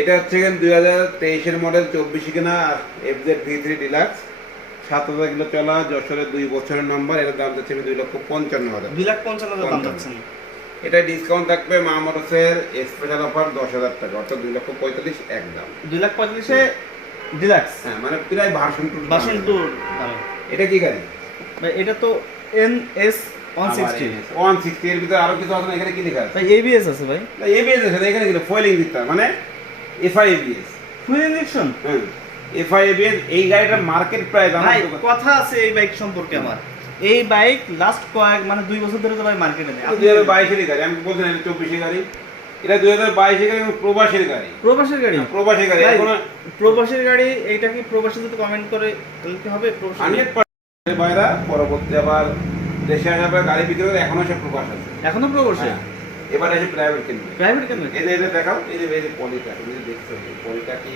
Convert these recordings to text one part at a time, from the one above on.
এটা হচ্ছে দুই হাজার তেইশের মডেল চব্বিশে কিনা F Z V three deluxe সাত হাজার কিলো চলা যশোরের দুই বছরের নম্বর এটার দাম যাচ্ছে দুই লক্ষ পঞ্চান্ন হাজার। দুই লাখ পঞ্চান্ন হাজার দাম। যাচ্ছেন এটা ডিসকাউন্ট থাকবে মামরসের স্পেশাল অফার দশ হাজার টাকা অর্থাৎ দুই লক্ষ পঁয়তাল্লিশ এক দাম। দুই লাখ পঁয়ত্রিশে ডিলাক্স হ্যাঁ মানে প্রায় ভার্সন টু বাসন টু এটা কি গাড়ি? ভাই এটা তো N S one sixty one sixty এর ভিতরে আরও কিছু আছে না? এখানে কি লেখা আছে? ভাই এবিএস আছে ভাই। এবিএস আছে এখানে কিন্তু ফয়েলিং দিতে মানে এফআই এবিএস ফুল ইঞ্জেকশন হ্যাঁ এফআই এই গাড়িটার মার্কেট প্রাইস ভাই কথা আছে এই বাইক সম্পর্কে আমার। এই বাইক লাস্ট কয়েক মানে দুই বছর ধরে তো ভাই মার্কেটে নেই। দুই হাজার বাইশের গাড়ি আমি বলছি না চব্বিশের গাড়ি। এটা দুই হাজার বাইশের গাড়ি প্রবাসের গাড়ি। প্রবাসের গাড়ি? প্রবাসী গাড়ি। এখন প্রবাসের গাড়ি এইটা কি প্রবাসী যদি কমেন্ট করে কি হবে? হান্ড্রেড পার্সেন্ট বাইরা পরবর্তী আবার দেশে আসার পর গাড়ি বিক্রি করে এখনও সব প্রবাস আছে। এখনও প্রবাসী? এবার প্রাইভেট প্রাইভেট এই যে দেখাও এই যে এই যে পলিটা তুমি দেখছ এই পলিটা কি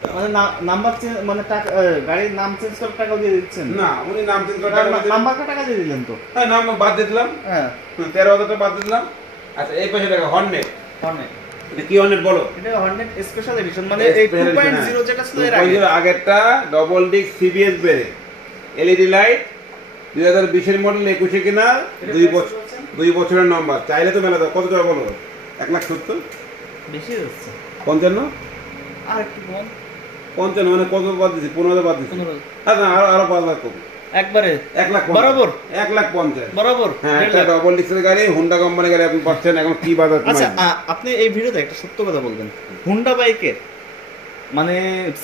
মানে নাম্বার মানে টাকা গাড়ির নাম চেঞ্জ করে টাকা দিয়ে দিচ্ছেন? না উনি নাম চেঞ্জ করে টাকা। নাম্বারটা টাকা দিয়ে দিলেন তো? হ্যাঁ নাম বাদ দিয়ে দিলাম। হ্যাঁ। তেরো বাদ দিয়ে দিলাম। আচ্ছা এই পাশে দেখা হর্নেট হর্নেট এটা কি হর্নেট বলো? এটা হর্নেট স্পেশাল এডিশন মানে এই Special edition, 2.0 হ্যাঁ। যেটা ছিল এর আগে। আগেরটা ডবল ডিক সিবিএস বেরে এলইডি লাইট দুই হাজার বিশের মডেল একুশে কিনা এটা দুই বছর? দুই বছরের নম্বর চাইলে তো মেলা দাও। কত টাকা বলো? এক লাখ সত্তর? বেশি যাচ্ছে পঞ্চান্ন? আর একটু কম। পঞ্চান্ন মানে কত বাদ দিচ্ছি পনেরো হাজার বাদ দিচ্ছি আচ্ছা আরও আরও পাঁচ লাখ কম। একবারে? এক লাখ। বরাবর? এক লাখ পঞ্চাশ। বরাবর? হ্যাঁ একটা ডবল ডিক্সের গাড়ি হুন্ডা কোম্পানি গাড়ি আপনি পাচ্ছেন এখন কি বাজার আচ্ছা আপনি এই ভিডিওতে একটা সত্য কথা বলবেন। হুন্ডা বাইকের মানে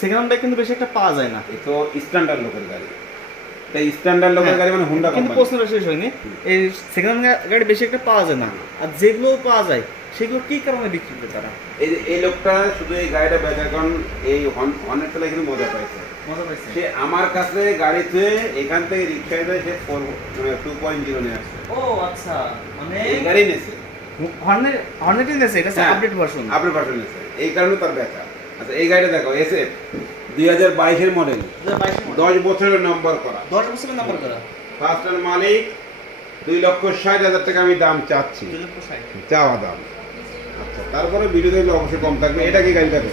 সেকেন্ড বাইক কিন্তু বেশি একটা পাওয়া যায় না। তো স্ট্যান্ডার্ড লোকের গাড়ি। স্ট্যান্ডার্ড হ্যাঁ, গাড়ি মানে হুন্ডা কিন্তু প্রশ্নটা শেষ হয়নি। এই সেকেন্ড গাড়ি বেশি একটা পাওয়া যায় না। আর যেগুলো পাওয়া যায় সেগুলো কি কারণে বিক্রি করে তারা এই এই লোকটা শুধু এই গাড়িটা বেচার কারণ এই হর্নেট চালা কিন্তু মজা পাইছে। মজা পাইছে? সে আমার কাছে গাড়িতে এখান থেকে রিক্সায় যায় সে ফোর মানে টু পয়েন্ট জিরো নিয়ে আসছে। ও আচ্ছা। মানে এই গাড়ি নিয়েছে। হর্নেট হর্নেটই নিয়েছে এটা। আপডেট ভার্সন আপনার পাশে নিয়েছে। এই কারণে তার বেচা আচ্ছা এই গাড়িটা দেখো এসে দুই হাজার বাইশের মডেল দশ বছরের নম্বর করা। দশ বছরের নাম্বার করা। ফার্স্ট টাইম মালিক দুই লক্ষ ষাট হাজার টাকা আমি দাম চাচ্ছি। চাওয়া দাম। আচ্ছা তারপরে দেখলে অবশ্যই কম থাকবে। এটা কি গাড়ি দেখো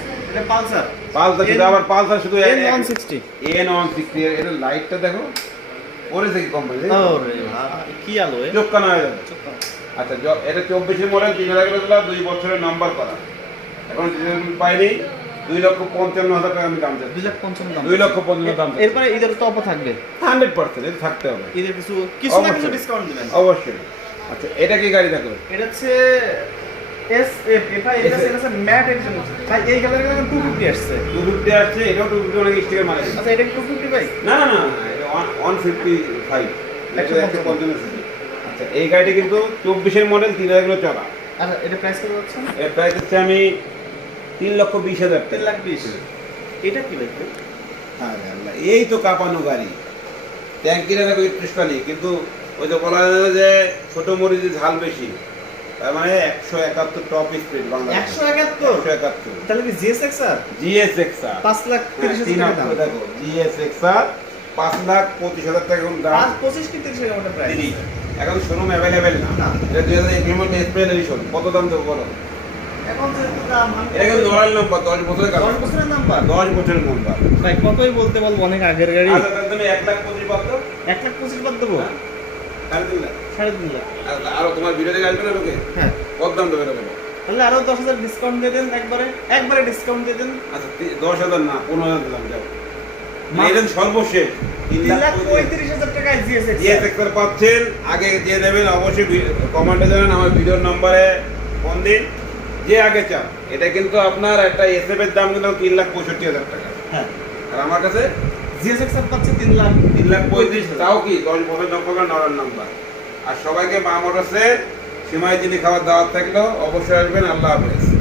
পালসার। পালসার শুধু আবার পালসার শুধু N one sixty N one sixty এর লাইটটা দেখো। পড়েছে কি কোম্পানি কি আলো চোখ কানা হয়ে যাবে। আচ্ছা এটা চব্বিশের মডেল তিন হাজার দুই বছরের নাম্বার করা। এখন পাইনি। দুই লক্ষ পঞ্চান্ন হাজার টাকা আমি দাম চাচ্ছি দুই লাখ পঞ্চান্ন দাম দুই লক্ষ পঞ্চান্ন দাম এরপরে ঈদের তো অফার থাকবে? হান্ড্রেড পার্সেন্ট এটা থাকতে হবে। ঈদের কিছু কিছু না কিছু ডিসকাউন্ট দিবেন। অবশ্যই। আচ্ছা এটা কি গাড়ি দেখো? এটা হচ্ছে এস এফ এফ আই এটা হচ্ছে ম্যাট এডিশন ভাই এই কালারে কিন্তু টু ফিফটি আসছে। টু ফিফটি আসছে এটাও টু ফিফটি অনেক স্টিকার মারা। আচ্ছা এটা টু ফিফটি ভাই? না না না ওয়ান ফিফটি ফাইভ একশো একশো পঞ্চান্ন আচ্ছা এই গাড়িটা কিন্তু চব্বিশের মডেল তিন হাজার কিলো চলা আচ্ছা এটা প্রাইস কত হচ্ছে এর প্রাইস হচ্ছে আমি তিন লক্ষ বিশ হাজার তিন লাখ বিশ। এটা কি ভাই? আরে এই তো কাঁপানো গাড়ি। ট্যাঙ্কিরা দেখো ইন্টারেস্ট নেই কিন্তু ওই তো বলা যায় যে ছোট মরিচের ঝাল বেশি। তার মানে একশো একাত্তর টপ স্পিড বাংলা একশো একাত্তর? একশো একাত্তর। তাহলে কি জিএস এক্স আর জিএস এক্সআর পাঁচ লাখ তিরিশ হাজার টাকা দেখো জিএস এক্সআর পাঁচ লাখ পঁচিশ হাজার টাকা এখন দাম। পঁচিশ কি তিরিশ হাজার প্রাইস এখন শোরুম অ্যাভেলেবেল না। দুই হাজার একুশ মডেল স্পেশাল এডিশন কত দাম দেবো বলো? এখন যেহেতু দাম এটা কিন্তু নড়াল নম্বর দশ বছরের কাজ দশ বছরের নাম্বার। দশ বছরের নম্বর। ভাই কতই বলতে বলব অনেক আগের গাড়ি। আচ্ছা এক লাখ পঁচিশ বাদ দাও। এক লাখ পঁচিশ বাদ দেবো? হ্যাঁ। সাড়ে তিন লাখ। সাড়ে তিন লাখ। আরও তোমার ভিডিও আসবে না লোকে? হ্যাঁ। কত দাম দেবে লোকে তাহলে আরও দশ হাজার ডিসকাউন্ট দিয়ে দেন একবারে। একবারে ডিসকাউন্ট দিয়ে দেন। আচ্ছা দশ হাজার না পনেরো হাজার দিলাম যাও। মা- সর্বশেষ। তিন লাখ পঁয়ত্রিশ। হাজার টাকায় জিএস পাচ্ছেন। আগে দিয়ে দেবেন অবশ্যই কমেন্টে জানান আমার ভিডিওর নম্বরে। ফোন দিন যে আগে চান এটা কিন্তু আপনার একটা এসএফ এর দাম কিন্তু তিন লাখ পঁয়ষট্টি হাজার টাকা। হ্যাঁ। আর আমার কাছে জিএস এক্স পাচ্ছে তিন লাখ। তিন লাখ পঁয়ত্রিশ তাও কি? দশ বছর নম্বর নড়ার নাম্বার। আর সবাইকে মা মোটরসের সীমায় যিনি খাবার দাওয়াত থাকলেও অবশ্যই আসবেন। আল্লাহ হাফেজ।